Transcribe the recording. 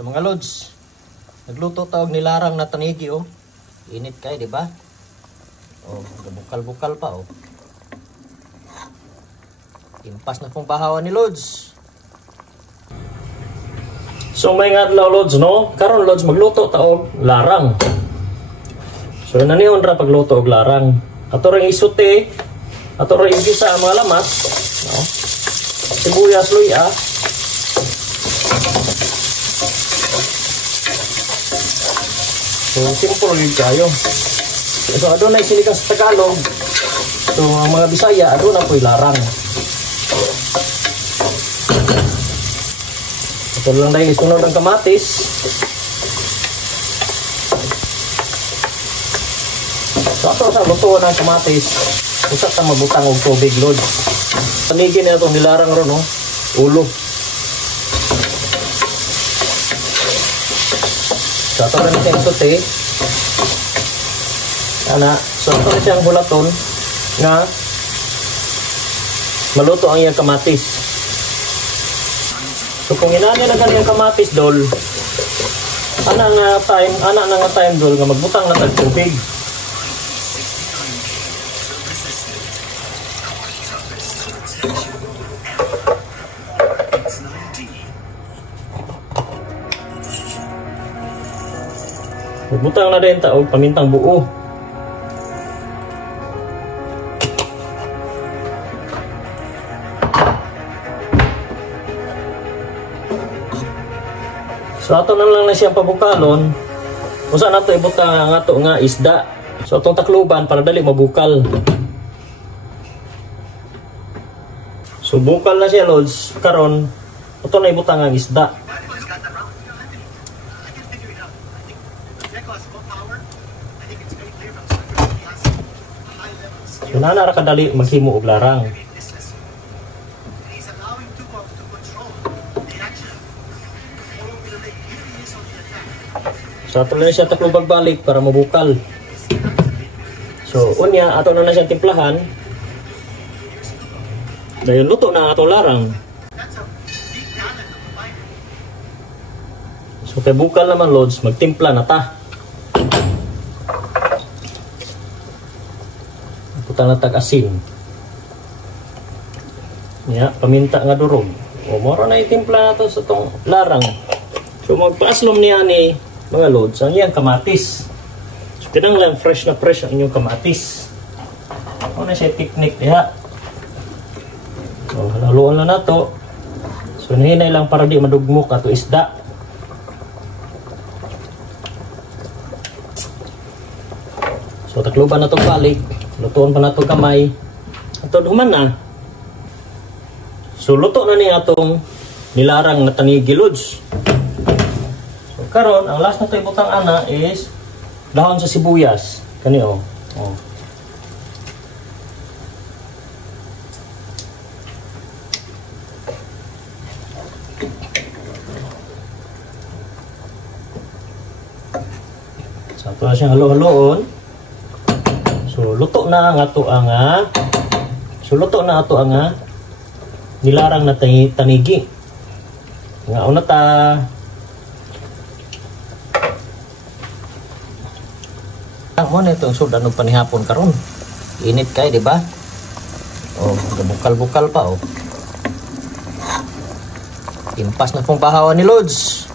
So mga lods, nagluto tawag nilarang na tanigi oh. Init kay, di ba? Oh, bukal-bukal pa oh. Impas na pong bahawan ni lods. So may adlaw lods no, karon lods magluto taog larang. So naniyon ra pagluto og larang. Ato ring isuti, ato ring igisa ang mga lamas, no? Sibuyas, luya. So simple gyud kayo. So adunay sinigang sa Tagalog. So ang mga Bisaya aduna po'y larang. Ito lang dahil isunod ang kamatis. So ato sa lutuan ng kamatis, usap ta mabutang og tubig lods. Tanigi na itong nilarang ron no, ulo. So ato rin siyang suti. So ato rin siyang bulaton nga maluto ang iyang kamatis. So kung inani na ganyan kamatis dol, ana nga time dol nga magbutang na tag tubig. Magbutang na din ta og pamintang buo. So ato na lang siyang pabukalon. Usa nato ibutang ang ato nga isda. So atong takluban para dali mabukal. So bukal na siya lods. Karon ato na ibutang ang isda. So nana ra kadali maghimo og larang. So ato na siya taklubag balik para mabukal. So unya ato na siyang timplahan. Dayon luto na atong larang. So kay bukal naman lods, magtimpla na ta. Putang na tag asin. Ya, paminta nga durog. O moro na itimpla nato sa tong larang. So magpaaslom niya ni mga lods ang iyang kamatis. So kinahanglan fresh na fresh ang inyong kamatis. Ano na siya technique diha. So halaluan na nato. So nahinay lang para di madugmok ato isda. So takluban na itong balik. Lutuan pa na itong kamay. Ito duman na. So luto na niya itong nilarang na tanigi lods. So karon ang last na ito ibutang ana is dahon sa sibuyas. Kani oh. Oh. So ito na siyang halo-haloon. So luto na ang ato ang nilarang na tanigi. Nga una ta mo na itong sudan ng panihapon karon. Init kay, di ba? Oh, bukal-bukal pa oh. Impas na pong bahawan ni lods.